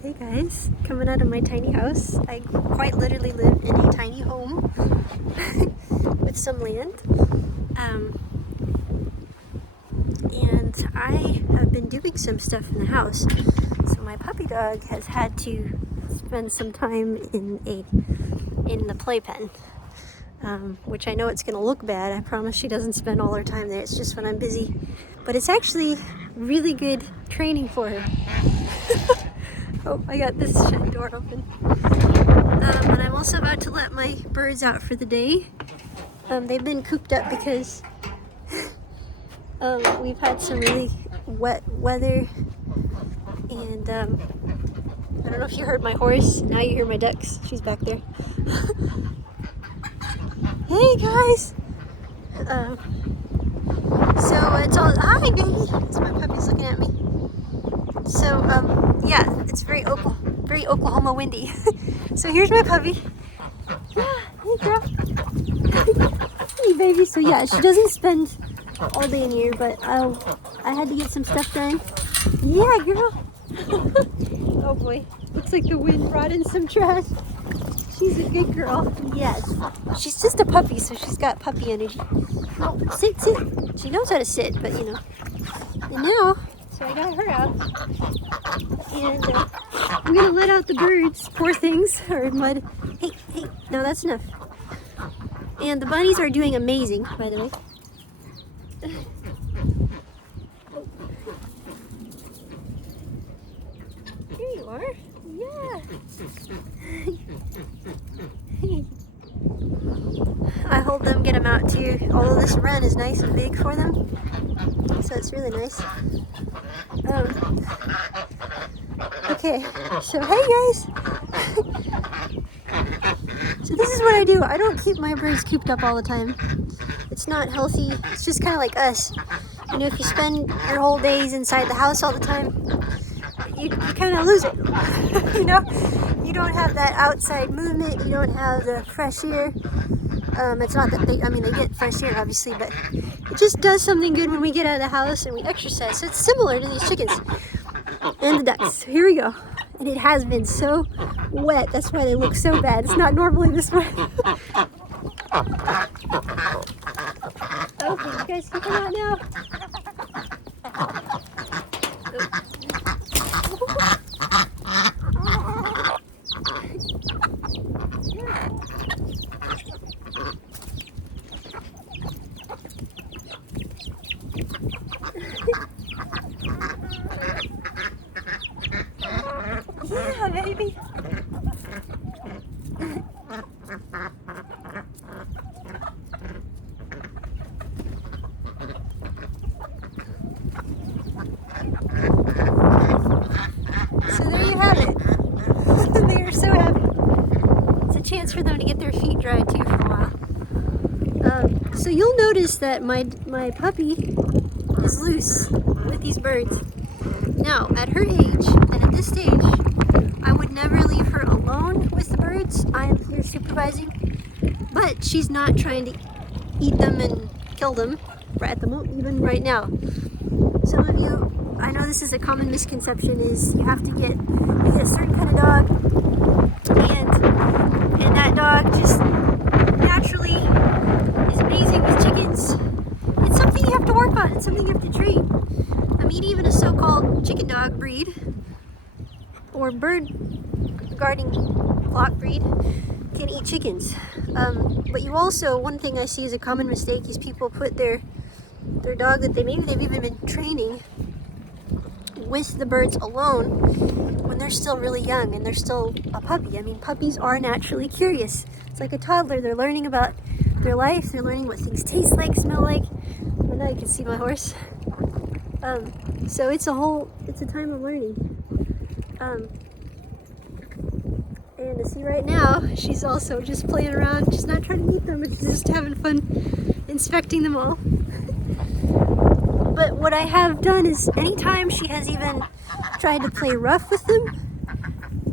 Hey guys, coming out of my tiny house. I quite literally live in a tiny home with some land. And I have been doing some stuff in the house. So my puppy dog has had to spend some time in the playpen. Which I know it's gonna look bad. I promise she doesn't spend all her time there. It's just when I'm busy. But it's actually really good training for her. Oh, I got this shed door open. And I'm also about to let my birds out for the day. They've been cooped up because we've had some really wet weather. And I don't know if you heard my horse. Now you hear my ducks. She's back there. Hey guys! So it's all, hi baby! It's my puppies looking at me. So yeah, it's very Oklahoma windy. So here's my puppy. Yeah, hey girl. Hey baby. So yeah, she doesn't spend all day in here, but I had to get some stuff done. Yeah, girl. Oh boy, looks like the wind brought in some trash. She's a good girl. Yes. She's just a puppy, so she's got puppy energy. Oh, sit. She knows how to sit, but you know. And now, so I got her out. And I'm gonna let out the birds. Poor things are in mud. Hey. No, that's enough. And the bunnies are doing amazing, by the way. Here you are. Yeah. I hope them get them out too. Although this run is nice and big for them, so it's really nice. Okay, so hey guys. So this is what I do. I don't keep my birds cooped up all the time. It's not healthy. It's just kind of like us. You know, if you spend your whole days inside the house all the time, you kind of lose it. You know, you don't have that outside movement. You don't have the fresh air. It's not that they get fresh air obviously, but it just does something good when we get out of the house and we exercise. So it's similar to these chickens and the ducks. Here we go. And it has been so wet. That's why they look so bad. It's not normally this way. Okay, you guys can come out now. Yeah, baby. So there you have it. They are so happy. It's a chance for them to get their feet dry too for a while. So you'll notice that my puppy is loose with these birds. Now, at her age, and at this stage, I would never leave her alone with the birds. I am here supervising, but she's not trying to eat them and kill them right at the moment, even right now. Some of you, I know this is a common misconception, is you have to get a certain kind of dog, and that dog just naturally is amazing with chickens. It's something you have to work on. It's something you have to train. I mean, even a so-called chicken dog breed or bird guarding flock breed can eat chickens. But you also, one thing I see as a common mistake is people put their dog that they've even been training with the birds alone when they're still really young and they're still a puppy. I mean, puppies are naturally curious. It's like a toddler. They're learning about their life. They're learning what things taste like, smell like. Well, now you can see my horse. So it's a time of learning. And to see right now, she's also just playing around. She's not trying to eat them, it's just having fun inspecting them all. But what I have done is anytime she has even tried to play rough with them,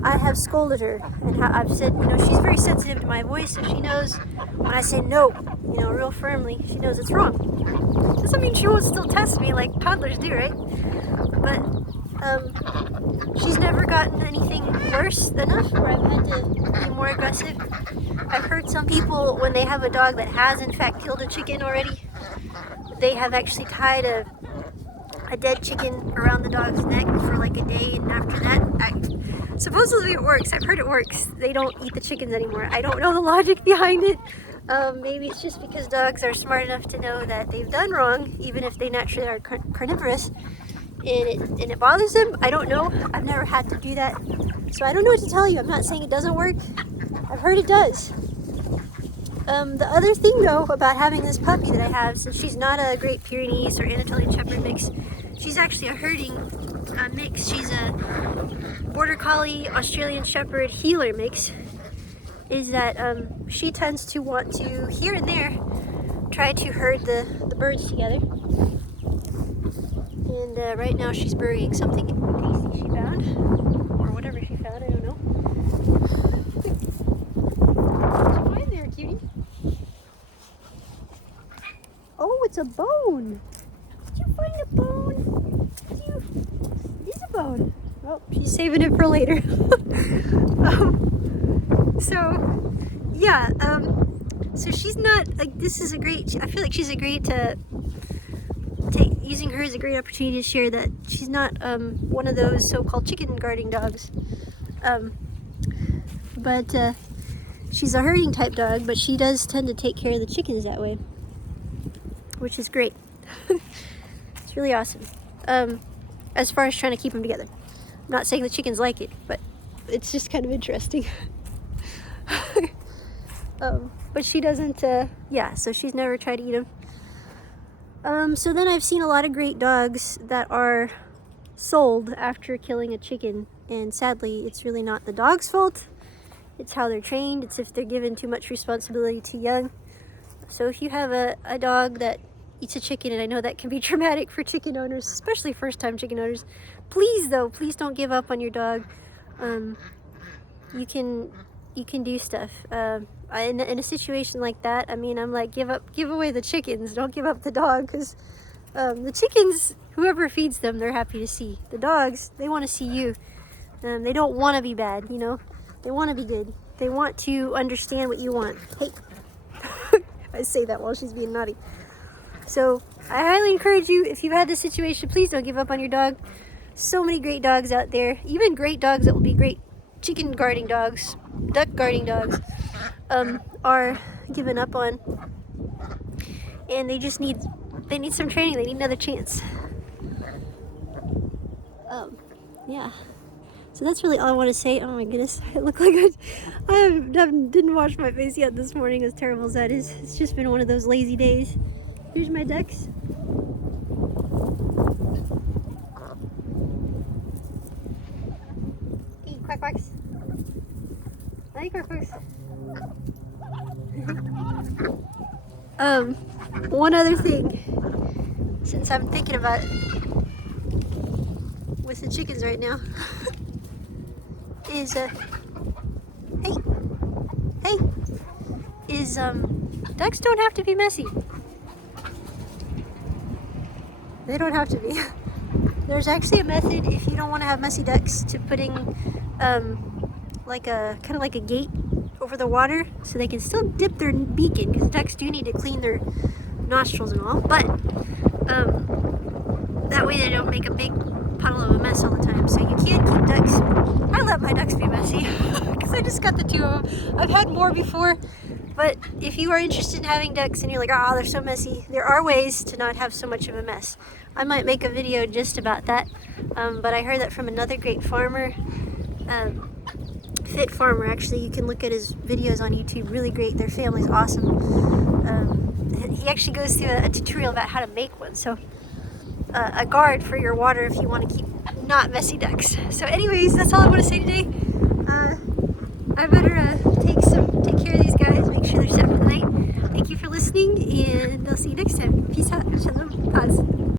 I have scolded her. And I've said, you know, she's very sensitive to my voice, so she knows when I say no, you know, real firmly, she knows it's wrong. Doesn't mean she won't still test me like toddlers do, right? But she's never gotten anything worse enough where I've had to be more aggressive. I've heard some people, when they have a dog that has in fact killed a chicken already, they have actually tied a dead chicken around the dog's neck for like a day, and after that, supposedly it works. I've heard it works. They don't eat the chickens anymore. I don't know the logic behind it. Maybe it's just because dogs are smart enough to know that they've done wrong, even if they naturally are carnivorous, and it bothers them. I don't know. I've never had to do that, so I don't know what to tell you. I'm not saying it doesn't work. I've heard it does. The other thing though about having this puppy that I have, since she's not a Great Pyrenees or Anatolian Shepherd mix, she's actually a herding mix. She's a Border Collie Australian Shepherd healer mix. Is that she tends to want to, here and there, try to herd the birds together. And right now she's burying something tasty she found, or whatever she found, I don't know. What'd you find there, cutie? Oh, it's a bone. Did you find a bone? It's a bone. Oh, she's saving it for later. So she's not like, this is a great, I feel like she's a great using her as a great opportunity to share that she's not one of those so-called chicken guarding dogs, but she's a herding type dog, but she does tend to take care of the chickens that way, which is great. It's really awesome. As far as trying to keep them together, I'm not saying the chickens like it, but it's just kind of interesting. But she doesn't, so she's never tried to eat them. So then I've seen a lot of great dogs that are sold after killing a chicken, and sadly it's really not the dog's fault. It's how they're trained. It's if they're given too much responsibility too young. So if you have a dog that eats a chicken, and I know that can be traumatic for chicken owners, especially first-time chicken owners, please don't give up on your dog. You can do stuff. In a situation like that, I mean, I'm like, give away the chickens, don't give up the dog, because the chickens, whoever feeds them, they're happy to see. The dogs, they want to see you. They don't want to be bad, you know. They want to be good. They want to understand what you want. Hey, I say that while she's being naughty. So I highly encourage you, if you've had this situation, please don't give up on your dog. So many great dogs out there, even great dogs that will be great chicken guarding dogs, duck guarding dogs, are given up on, and they need some training. They need another chance. Yeah, so that's really all I want to say. Oh my goodness, I look like I didn't wash my face yet this morning, as terrible as that is. It's just been one of those lazy days. Here's my ducks. Hey, quack quacks. Hi, quack quacks. One other thing, since I'm thinking about it with the chickens right now, is ducks don't have to be messy. They don't have to be. There's actually a method, if you don't want to have messy ducks, to putting like a kind of like a gate over the water so they can still dip their beak in, because ducks do need to clean their nostrils and all, but that way they don't make a big puddle of a mess all the time. So you can keep ducks. I let my ducks be messy because I just got the 2 of them. I've had more before, but if you are interested in having ducks and you're like, oh, they're so messy, there are ways to not have so much of a mess. I might make a video just about that, but I heard that from another great farmer, Fit Farmer. Actually, you can look at his videos on YouTube. Really great. Their family's awesome. He actually goes through a tutorial about how to make one. So a guard for your water if you want to keep not messy ducks. So anyways, that's all I want to say today. I better take care of these guys, make sure they're set for the night. Thank you for listening, and I'll see you next time. Peace out. Shalom. Paz.